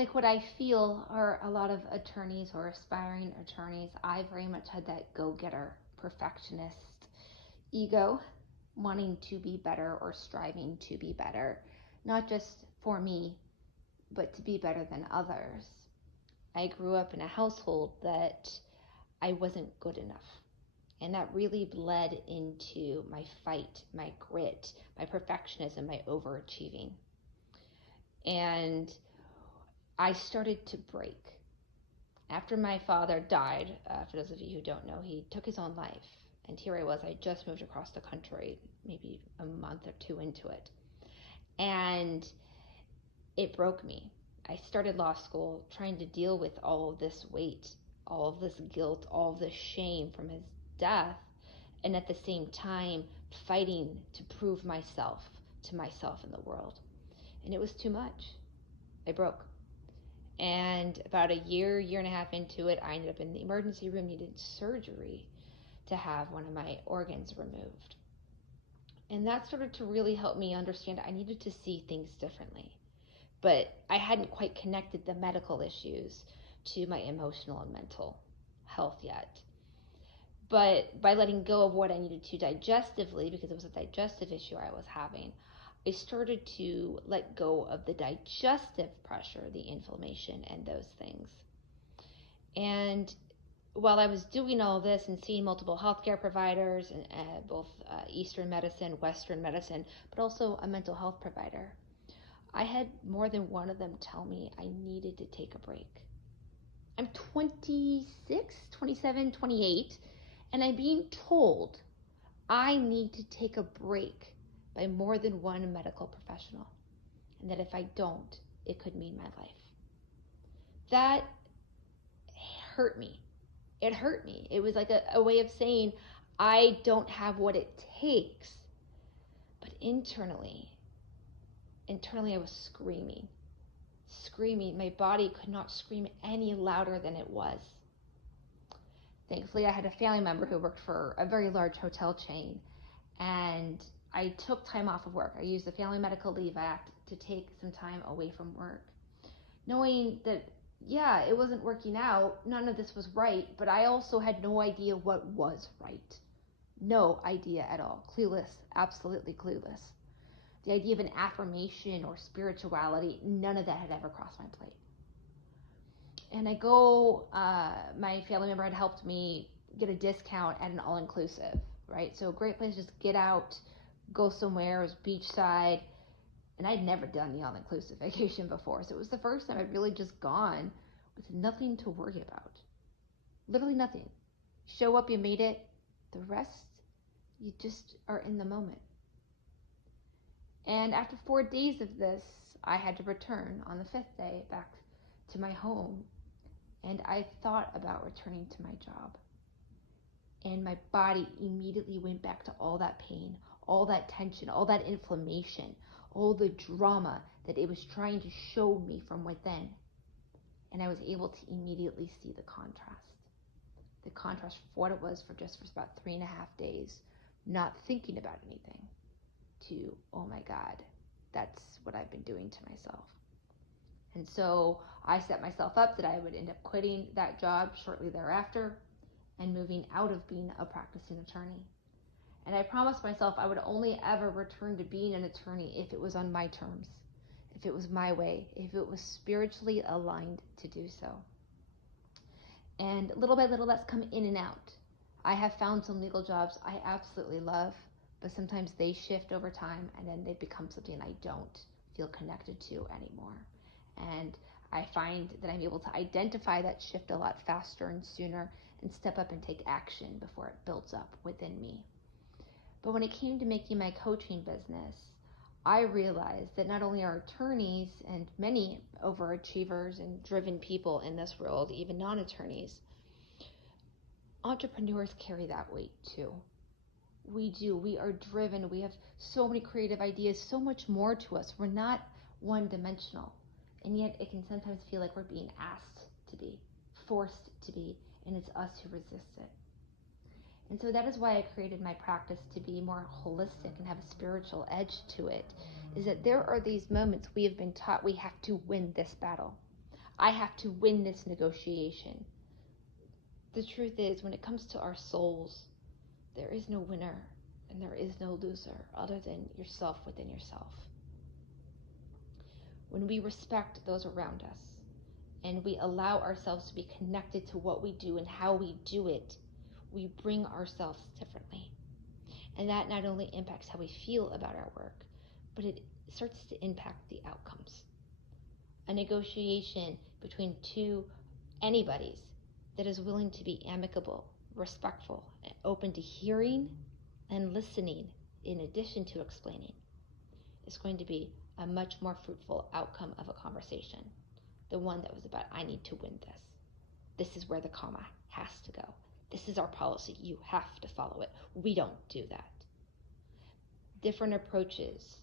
like what I feel are a lot of attorneys or aspiring attorneys, I very much had that go-getter, perfectionist ego, wanting to be better or striving to be better, not just for me, but to be better than others. I grew up in a household that I wasn't good enough. And that really bled into my fight, my grit, my perfectionism, my overachieving. And I started to break. After my father died, for those of you who don't know, he took his own life. And here I was, I just moved across the country, maybe a month or two into it. And it broke me. I started law school trying to deal with all of this weight, all of this guilt, all of this shame from his death, and at the same time fighting to prove myself to myself in the world. And it was too much. I broke. And about a year and a half into it, I ended up in the emergency room, needed surgery to have one of my organs removed. And that started to really help me understand I needed to see things differently. But I hadn't quite connected the medical issues to my emotional and mental health yet. But by letting go of what I needed to digestively, because it was a digestive issue I was having, I started to let go of the digestive pressure, the inflammation, and those things. And while I was doing all this and seeing multiple healthcare providers, and both Eastern medicine, Western medicine, but also a mental health provider, I had more than one of them tell me I needed to take a break. I'm 26, 27, 28, and I'm being told I need to take a break by more than one medical professional, and that if I don't, it could mean my life. That hurt me. It hurt me. It was like a way of saying I don't have what it takes. But internally I was screaming. My body could not scream any louder than it was. Thankfully, I had a family member who worked for a very large hotel chain, and I took time off of work. I used the Family Medical Leave Act to take some time away from work, knowing that, yeah, it wasn't working out, none of this was right, but I also had no idea what was right. No idea at all. Clueless, absolutely clueless. The idea of an affirmation or spirituality, none of that had ever crossed my plate. And my family member had helped me get a discount at an all-inclusive, right? So a great place to just get out, go somewhere. It was beachside, and I'd never done the all-inclusive vacation before. So it was the first time I'd really just gone with nothing to worry about. Literally nothing. Show up, you made it. The rest, you just are in the moment. And after 4 days of this, I had to return on the 5th day back to my home. And I thought about returning to my job. And my body immediately went back to all that pain, all that tension, all that inflammation, all the drama that it was trying to show me from within. And I was able to immediately see the contrast. The contrast for what it was for about 3.5 days, not thinking about anything, to, oh my God, that's what I've been doing to myself. And so I set myself up that I would end up quitting that job shortly thereafter and moving out of being a practicing attorney. And I promised myself I would only ever return to being an attorney if it was on my terms, if it was my way, if it was spiritually aligned to do so. And little by little, that's come in and out. I have found some legal jobs I absolutely love, but sometimes they shift over time and then they become something I don't feel connected to anymore. And I find that I'm able to identify that shift a lot faster and sooner and step up and take action before it builds up within me. But when it came to making my coaching business, I realized that not only are attorneys and many overachievers and driven people in this world, even non-attorneys, entrepreneurs carry that weight too. We do. We are driven. We have so many creative ideas, so much more to us. We're not one-dimensional. And yet it can sometimes feel like we're being asked to be, forced to be, and it's us who resist it. And so that is why I created my practice to be more holistic and have a spiritual edge to it, is that there are these moments we have been taught we have to win this battle. I have to win this negotiation. The truth is, when it comes to our souls, there is no winner and there is no loser other than yourself within yourself. When we respect those around us and we allow ourselves to be connected to what we do and how we do it, we bring ourselves differently. And that not only impacts how we feel about our work, but it starts to impact the outcomes. A negotiation between anybody's that is willing to be amicable, respectful, and open to hearing and listening in addition to explaining is going to be a much more fruitful outcome of a conversation. The one that was about, I need to win this. This is where the comma has to go. This is our policy. You have to follow it. We don't do that. Different approaches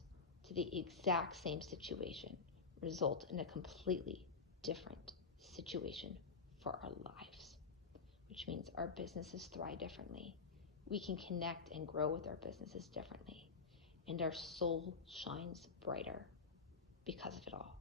to the exact same situation result in a completely different situation for our lives, which means our businesses thrive differently. We can connect and grow with our businesses differently, and our soul shines brighter because of it all.